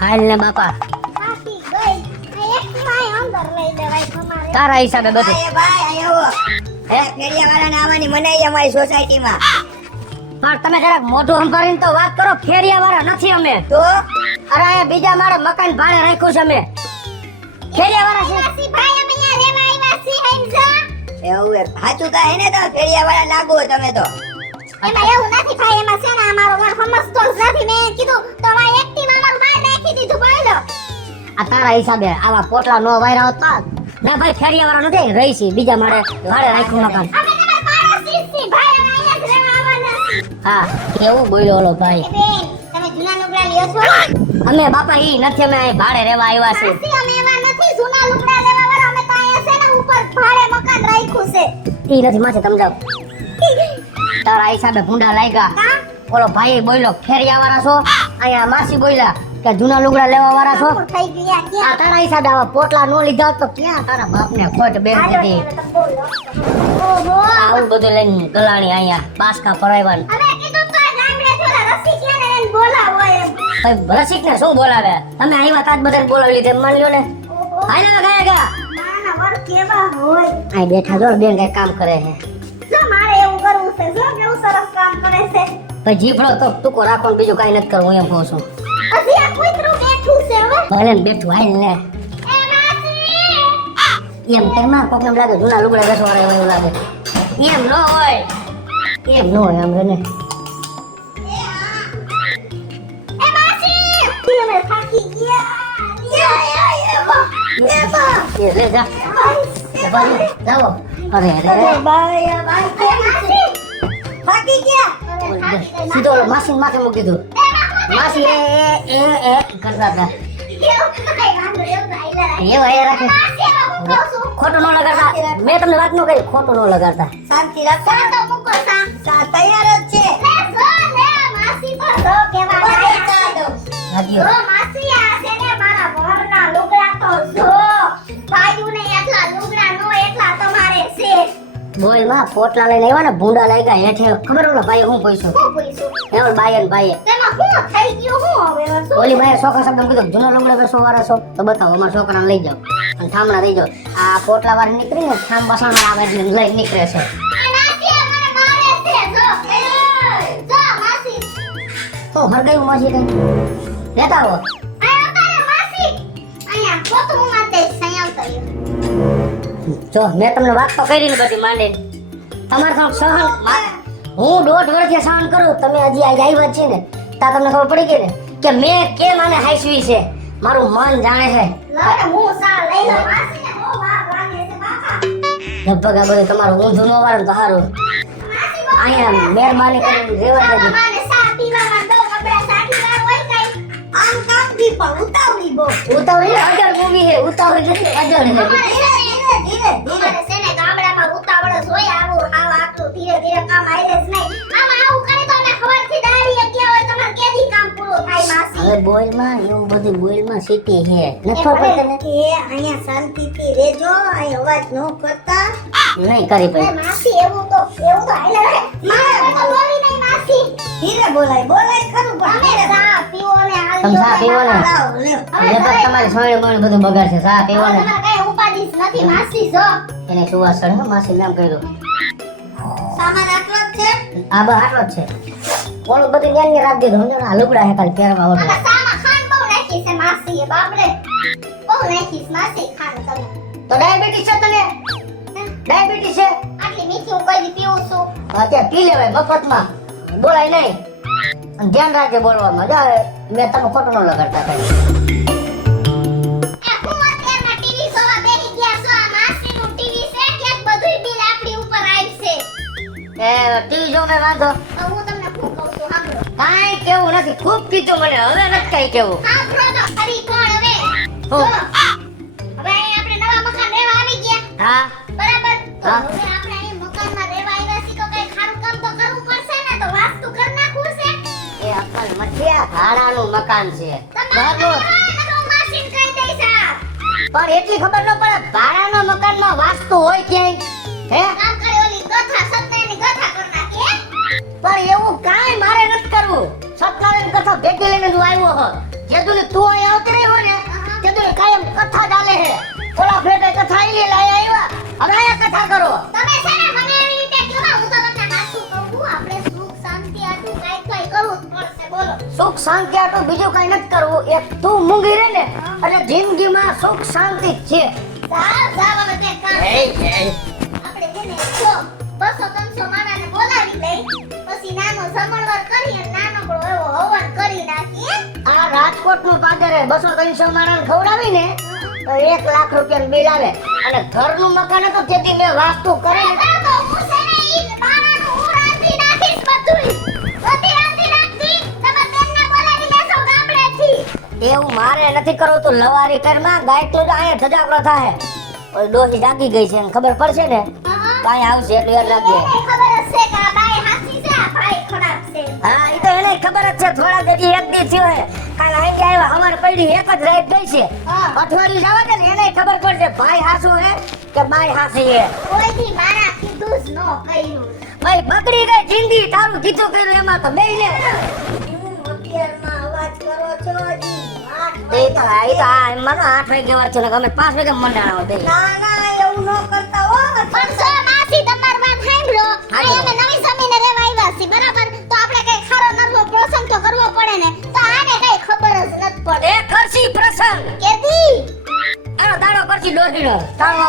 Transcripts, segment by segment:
હાલ ને બાપા થાકી ગઈ. આ એક માય અંદર લઈ દેવાય તમારે. તારા હિસાબે બધું. ભાઈ ભાઈ આવો હે ફેરિયાવાળાને આવવાની મનાઈ અમારી સોસાયટીમાં. પણ તમે જરાક મોઢું સંભાળીને તો વાત કરો. ફેરિયા વાળા નથી અમે. તો અરે આ બીજા મારે મકાન ભાડે રાખ્યું છે અમે. ફેરિયા વાળા છે. માસી ભાઈ અમે અહીંયા રહેવા આવ્યા છીએ હમજા. એવું હે સાચું કહે ને તો ફેરિયાવાળા લાગો તમે તો. એમાં એવું નથી ભાઈ એમાં છે ને અમારો ઘર સમજતો જ નથી. મેં કીધું તો આ એકટીમાં અમારું બહાર નાખી દીધું બોલો. આ તારા હિસાબે આવા પોટલા નો વાયરા હોતા. ના ભાઈ ફેરિયા વાળા નથી રહી છે બીજા મારે ભાડે રાખ્યું મકાન. અમે તમારા પાડોશી છીએ ભાઈ અમે અહીંયા જ રહેવા આવવાના છીએ. હા કેવું બોલ્યો ઓલો ભાઈ. એ બેન તમે જૂના લુગડા લ્યો છો? અમે બાપા ઈ નથી અમે અહીં ભાડે રહેવા આવ્યા છે. માસી અમે એવા નથી જૂના લુગડા લેવા વાળા અમે તો અહીંયા છે ને ઉપર ભાડે મકાન રાખ્યું છે. ઈ નથી માથે સમજાવ. તારા હિસાબે ભૂંડા લાગ્યા. કા? ઓલો ભાઈ બોલ્યો ફેરિયા વાળા છો. અહીંયા માસી બોલ્યા કે જૂના લુગડા લેવા વાળા છો. શું થઈ ગયું યાર આ ક્યાં? તારા હિસાબે આવા પોટલા નો લીધા તો ક્યાં તારા બાપને ખોટ બેન હાલો દીધી. ને, તમે બોલો. ઓહો. આવું બધું લઈને ગલાણી અહીંયા બાસકા ભરાયવાન. અમે કીધું તો આ ગામડેથી ઓલા રસિકયાને એને બોલાવો એમ. ભાઈ રસિકને શું બોલાવે? તમે આવ્યા તાજ બધાને બોલાવી લીધે માન લ્યો ને. ઓહો. હાલ હવે ગયા ગયા. નાના વર કેવા હોય. અહીં બેઠા જો બેન કઈ કામ કરે છે. જો મારે એવું કરવું છે. જો કેવું સરસ કામ કરે છે. ભાઈ જીભડો તો ટૂંકો રાખો ને બીજું કઈ નથી કરવું એમ કહું છું. હજી આ કૂતરું બેઠું છે હવે. ભલે ને બેઠું હાલ ને. એ માસી. એમ તેમાં કોક એમ લાગે જૂના લુગડા બેસવાળા એવું લાગે. એમ ન હોય. એમ ન હોય આમ ને. એ માસી. અમે થાકી ગયા. એ લે જા. ભાઈ જાઓ. અરે અરે ભાઈ ભાઈ માસી. થાકી ગયા. સીધો ઓલો માસી માથે મૂકી દીધું. માસી એ કરતા હતા. એ વાયા રાખે. ખોટું ન લગાડતા. મેં તમને વાત ન કરી ખોટું ન લગાડતા. શાંતિ રાખો તૈયાર જ છે. હાજીઓ. બોલ માં પોટલા લઈને આવ્યા ને ભૂંડા લાગ્યા હેઠે ખબર ઓલો ભાઈ હું પૈસો એવલ બાઈ અને ભાઈ ઓલી ભાઈ છોકરા શબ્દ કીધું જૂના લુગડા બેસો વાળા છો તો બતાવો અમારા છોકરાને લઈ જાઓ અને ઠામણા લઈ જાઓ. આ પોટલા વાળી નીકળી ને ઠામ બસાણા આવે એટલે લઈ નીકળે છે. તો હરગાયું માસી કઈ લેતા આવો. જો મેં તમને વાત તો કરી ને બધી માંડીને તમારે થોડુંક સહન હું 1.5 વર્ષથી સહન કરું. તમે હજી આજે આવ્યા છે ને તા તમને ખબર પડી ગઈ ને કે મેં કેમ આને હાઈસવી છે. મારું મન જાણે છે. લગભગ આ બધું તમારું ઊંધું ન વાળે તો સારું. અહીંયા મહેરબાની કરીને રેવા દેજો. ઉતાવળી અગર મૂવી છે ઉતાવળી નથી અજર છે. હવે બોલ માં એવું બધું બોલ માં સીટી છે નથી ખબર તને? અહીંયા શાંતિથી રેજો અહીં અવાજ ન કરતા. નહીં કરી ભાઈ. ધીરે બોલાય બોલાય ખરું પણ તમે ચા પીવો ને લગભગ તમારી સોયણ મણ બધું બગાડશે. ચા પીવો ને એને સુવાસણ હો માસી નામ કર્યું. સામાન આટલો જ છે. આ બસ આટલો જ છે. ઓલું બધું ન્યા ન્યા રાખી દીધું સમજો ને આ લુગડા હે કાલ પહેરવા ઓલું. તો ડાયાબિટીસ છે તને? ડાયાબિટીસ છે? અત્યારે પી લેવાય મફતમાં બોલાય નહીં અને ધ્યાન રાખજે બોલવામાં. જા મેં તમે ખોટું ન લગાડતા કઈ. એ ટીવી જો મેં વાંધો કાંઈ કેવું નથી. ખૂબ કીધું મને હવે નથી કઈ કેવું. હા બરાબર તો હા. હવે આપણે અહીં મકાનમાં રહેવા આવ્યા છીએ તો કઈ ખારું કામ તો કરવું પડશે ને તો વાસ્તુ કરી નાખવું છે. એ અક્કલ મઠિયા ભાડાનું મકાન છે બરાબર. પણ એટલી ખબર ન પડે ભાડાના મકાનમાં વાસ્તુ હોય ક્યાંય હે? પણ એવું કાંઈ મારે નથી કરવું. સત્યનારાયણ કથા ભેગી લઈને હું આવ્યો હો. જેદુને તું અહીં આવતી રહી હોય ને જેદુને કાયમ કથા ચાલે છે ઓલા ફેટે કથા આઈ લાયા આવ્યા હવે અહીંયા કથા કરો તમે છે ને મને એવી રીતે કહેવા હું તો તમને સાચું કહું આપણે સુખ શાંતિ આટલું કાઈ કરવું જ પડશે બોલો સુખ શાંતિ આટલું બીજું કઈ નથી કરવું એક તું મૂંગી રહે ને એટલે જિંદગીમાં સુખ શાંતિ જ છે જાવ હવે તે કામ એ આપણે છે ને જો 200-300 માણાને બોલાવી લઈ પછી નાનો જમણવાર કરી અને નાનકડો એવો હવન કરી નાખીએ આ રાજકોટ નું પાદરે 200-300 માણસ ખવડાવી ને તો 1 લાખ રૂપિયાનું બિલ આવે અને ઘરનું મકાન હતું તેથી મેં વાસ્તુ કરી તો હું છે ને ઈ માણાનું હું રાંધી નાખીશ બધુંય બધી રાંધી નાખી તમે બેનને બોલાવી લેશો ગામડેથી એવું મારે નથી કરવું તું લવારી કરમાં ગાય તો અહીંયા ધજાગરો થાય ઓય ડોસી જાગી ગઈ છે એને ખબર પડશે ને કાઈ આવશે એટલે યાદ રાખજે એને ખબર જ છે કે આ બાઈ હાચી છે આ ભાઈ ખરાબ છે હા ઈ તો એને ખબર જ છે થોડા દેજી એક દી થયો હે કાલ આઈ આવ્યા અમાર પડી એક જ રાત ગઈ છે અઠવાડિયું જવા દે ને એને ખબર પડશે ભાઈ હાસુ હે કે બાઈ હાસી હે કોઈ દી મારા કીધું જ ન કર્યું ભાઈ બગડી ગઈ જિંદગી તારું કીધું કર્યું એમાં તો બેય ને અત્યારમાં અવાજ કરો છો હજી એ તો આ 8 વાગે વાર છે ને અમે 5 વાગે મંડાણા બે ના ના એવું ન કરતા હો પણ જો માસી તમાર વાત સાંભળો આ અમે નવી જમીને રહેવા આવ્યા છીએ બરાબર તો આપણે કઈ ખારો નરવો પ્રસંગ તો કરવો પડે ને તો આને કઈ ખબર જ નથી પડે એ ખર્ચી પ્રસંગ કેદી એનો દાડો કરતી ડોસીનો તારો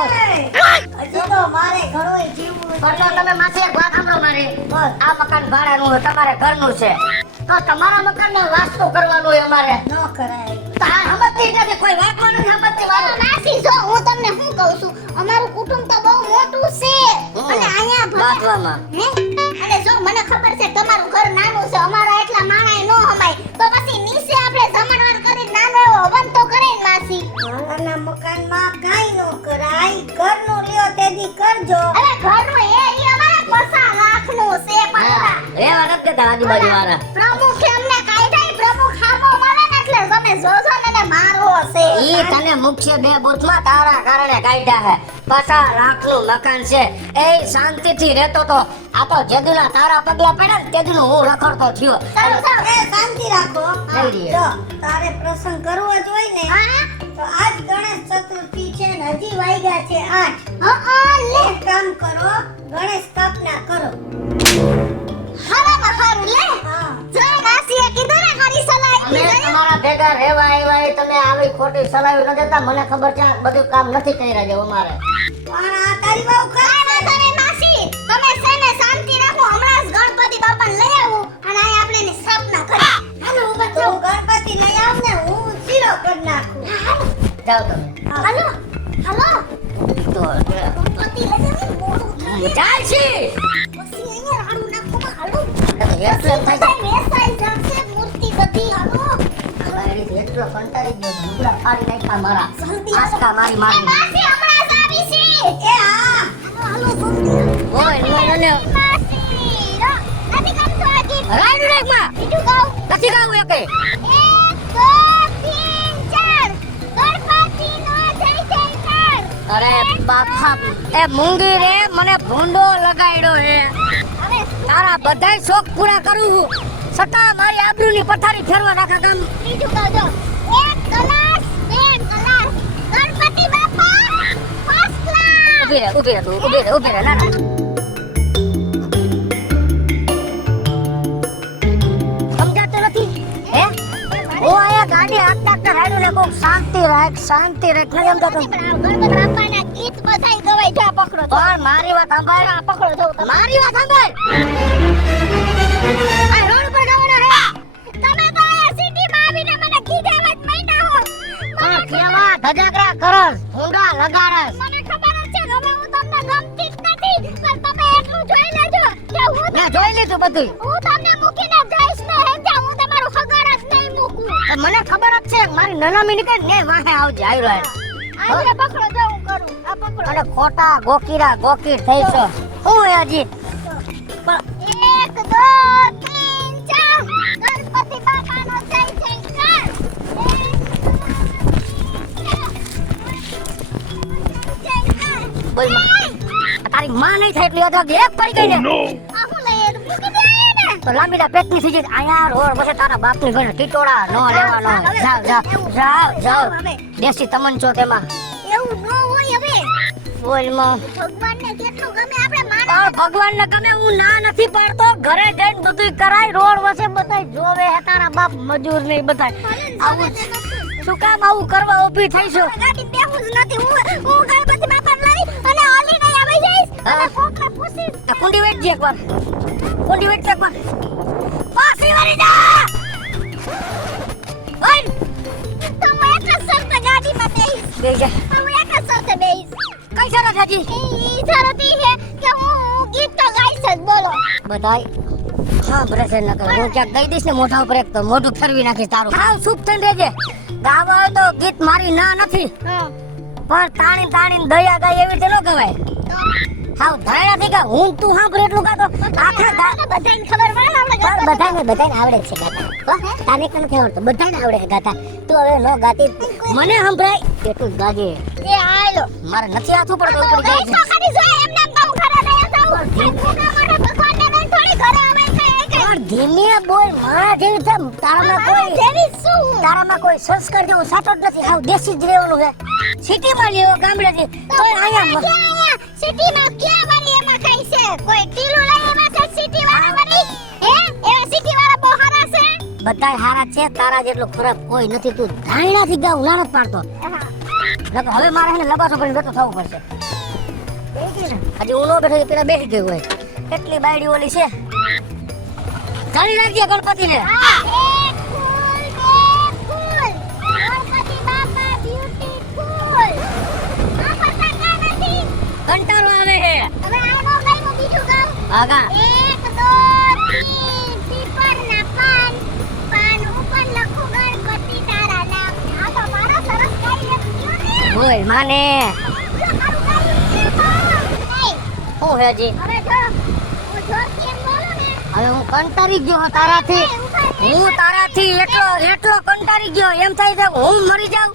હજી તો મારે ઘણોય જીવવું કરલો તમે માસી એક વાત સાંભળો મારી આ મકાન ભાડાનું હોય તમારે ઘરનું છે તો તમારા મકાનને વાસ્તુ કરવાનું હોય અમારે ન કરાય તો આ સમજતી નથી કોઈ વાતમાં નથી સમજતી મારું માસી જો હું તમને શું કહું છું અમારું કુટુંબ તો બહુ મોટું છે અને અહીંયા બાંધવામાં હે અને જો મને ખબર છે તમારું ઘર નાનું છે અમારા એટલા માણાય નો હમાય તો પછી નીચે આપણે જમણવાર કરી નાનો એવો હવન તો કરે ને માસી નાના મકાનમાં કાઈ ન કરાય ઘરનું લ્યો તેદી કરજો હવે ઘરનું એ અમારા 50 લાખનું છે પાછા એવા નથી દેતા આજુબાજુ વાળા પ્રમુખે અમને કાઢાય પ્રમુખ હામો મળે ને એટલે તમે જોજો ને એને મારવો છે ઈ તને મુખ્ય બે બૂથમાં તારા કારણે કાઢ્યા હે 50 લાખનું મકાન છે એ શાંતિથી રહેતો તો આ તો જેદુના તારા પગલા પડ્યા ને તેદુનો હું રખડતો થયો ચાલો ચાલો એ શાંતિ રાખો થઈ રહી. જો તારે પ્રસંગ કરવો જ હોય ને હા તો આજ ગણેશ ચતુર્થી છે ને હજી વાગ્યા છે 8 હા લે એક કામ કરો ગણેશ સ્થાપના કરો હારા હારું લે હા જો માસીએ કીધું ને મારી સલાહ અમે આપી તમારા ભેગા રહેવા આવ્યા એ તમે આવી ખોટી સલાહ ન દેતા મને ખબર છે આ બધું કામ નથી કર્યા જેવું મારે પણ આ તારી બહુ કાઈ વાંધો નહીં માસી તમે છે ને શાંતિ રાખો હમણાં જ ગણપતિ બાપાને લઈ આવું અને અહીં આપણે એની સ્થાપના કરી હાલો ઉભા તો થાઓ ગણપતિ લઈ આવ ને હું શીરો કરી નાખું જાઓ તમે હાલો હાલો તો ગણપતિ લઈ આવી મોડું થાય ચાલશે પછી અહીંયા રાડું નાખોમાં હાલો એટલે એમ થાય છે મેસાઈ જશે મૂર્તિ બધી હાલો બાયડીથી એટલો કંટાળી ગયો છે, લુગડા ફાડી નાખ્યા મારા જલ્દી આંચકા મારી મારી માસી હમણાં જ આવી છે એ હા હાલો જલ્દી ઓય મને માસી નથી કરતો આ ગીત રાઈડ રેકમાં બીજું ગાઉં નથી ગાવું એકે 1 2 3 4 ગણપતિનો જય જયકાર અરે બાપા એ મૂંગી રે મને ભૂંડો લગાડ્યો હે હવે તારા બધાય શોખ પૂરા કરું છું છતાં મારી આબરૂની પથારી ફેરવા નાખા કામ બીજું ગાજો 1 કલાસ 2 કલાસ ગણપતિ બાપા ફર્સ્ટ ક્લાસ ઊભી રહે તું ઊભી રહે ના ના સમજાતું નથી હે હું આયા ગાડી હાંકતા રાડું ને કોક શાંતિ રાખ નથી સમજાતું ગણપતિ બાપાના ગીત બધાય ગવાય જા પકડો તો પણ મારી વાત સાંભળ પકડો જો મારી વાત સાંભળ આ રોડ પર ગાવાના હે તમે તો આ સિટીમાં આવીને મને કીધેવા જ મહિના હો પણ કેવા ધજાગરા કરસ ભૂંડા લગાડસ મને ખબર જ છે હવે હું તમને ગમતી જ નથી પણ તમે એટલું જોઈ લેજો કે મેં જોઈ લીધું બધું હું તમને મૂકીને જઈશ ને હેજા હું તમારું ખગડ જ નહીં મૂકું મને ખબર જ છે મારી નાના મિનિટે ને વાહે આવજે આવ્યો આજે પકડો જો હું કરું આ પકડો અને ખોટા ગોકીર થઈ છો હું હજી 1 2 3 4 ગણપતિ બાપાનો જય જયકાર બોલ તારી માં નહીં થાય એટલી યાદ રાખજે એક પડી ગઈ ને આ હું લઈ મૂકી દે ને તો લાંબીના પેટની થઈ જાય આયા રોડ પછી તારા બાપની ઘરે ટીટોળા નો લેવાનો જાવ જાવ જાવ જાવ દેશી તમંચો તેમાં એવું ન હોય હવે બોલમાં ભગવાનને કેટલું ગમે આપણે માનો પણ ભગવાનને ગમે હું ના નથી પાડતો ઘરે જઈને બધું કરાય રોડ વસે બધાય જોવે હે તારા બાપ મજૂર નહીં બધાય આવું શું કામ આવું કરવા ઊભી થઈશું ગાડી બેહું જ નથી હું ગણપતિ બાપા લઈ અને ઓલી નહીં આવી જઈશ અને કોકને પૂછીશ આ કુંડી વેચ જે એકવાર કુંડી વેચ જે એકવાર પાછી વળી જા ઓય તો હું એક જ શરતે ગાડીમાં બેહીશ બેહી જા હું એક જ શરતે બેહીશ કઈ શરત હાજી ઈ શરત ઈ છે કે હું ગીત તો ગાઈશ જ બોલો બધાય હા બ્રશ ન કર હું ક્યાંક ગઈ દઈશ ને મોઢા ઉપર એક તો મોઢું ફેરવી નાખીશ તારું હાવ ચૂપ થઈને રહેજે ગાવા હોય તો ગીત મારી ના નથી પણ તાણી તાણી દયા ગાય એવી રીતે ન ગવાય હાવ ધરાયા થી ગા હું તું સાંભળ એટલું ગાતો આખા ગા બધાને ખબર પડે ને આપણે બધાને આવડે છે ગાતા હો તારે કે નથી આવડતું બધાને આવડે છે ગાતા તું હવે નો ગાતી મને સંભળાય એટલું જ ગાજે એ આયલો મારે નથી હાથ ઉપર તો પડી જાય છે તો ખાલી જોય એમને એમ કહું ઘરે નહીં જાઉં ભૂખા માટે ભગવાનને નહીં થોડી ઘરે આવે છે પણ ધીમે બોલ મારા જેવી તેમ તારામાં કોઈ જેવી શું તારામાં કોઈ સંસ્કાર જેવું સાચો જ નથી હાવ દેશી જ રહેવાનું છે સિટીમાં લેવો ગામડેથી તોય અહીંયા સિટીમાં ક્યાં મારી એમાં કઈ છે કોઈ ટીલું લઈ એમાં છે સિટી વાળા મારી હે એવા સિટી વાળા બહુ હારા છે બધાય હારા છે તારા જેટલો ખરાબ કોઈ નથી તું ધાયણાથી ગાવ નાનો જ પાડતો નકર હવે મારે એને લબાસો ભરીને બેઠો થવું પડશે હજી હું નો બેઠો પેલા બેસી ગયો હોય કેટલી બાયડી ઓલી છે ચાલી રાખજે ગણપતિને હા એક ફૂલ ગણપતિ બાપા બ્યુટીફુલ આ પતા નથી કંટાળો આવે છે હવે આનો ગાયનું બીજું ગાવ આગા 1 2 3 પીપળના પાન પાન ઉપર લખું ગણપતિ તારા નામ આ તો મારો સરસ ગાય ગયો ને બોલ માને મારું ગાયું નહીં હું હેજી હવે જો હું જોર કેમ બોલું ને હવે હું કંટાળી ગયો તારાથી હું તારાથી એટલો કંટાળી ગયો એમ થાય છે હું મરી જાઉં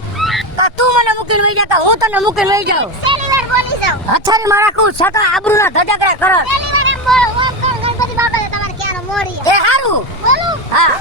તો તું મને મૂકીને વહી જા હું તને મૂકીને વહી જાઉં પહેલી વાર બોલી જાઉં હથારી મારા કું છતાં આબરૂના ધજાગરા કરો પહેલી વાર એમ બોલો ઓમ ગણપતિ બાપાને તમારે ક્યાંનો મોરી એ હારું બોલું હા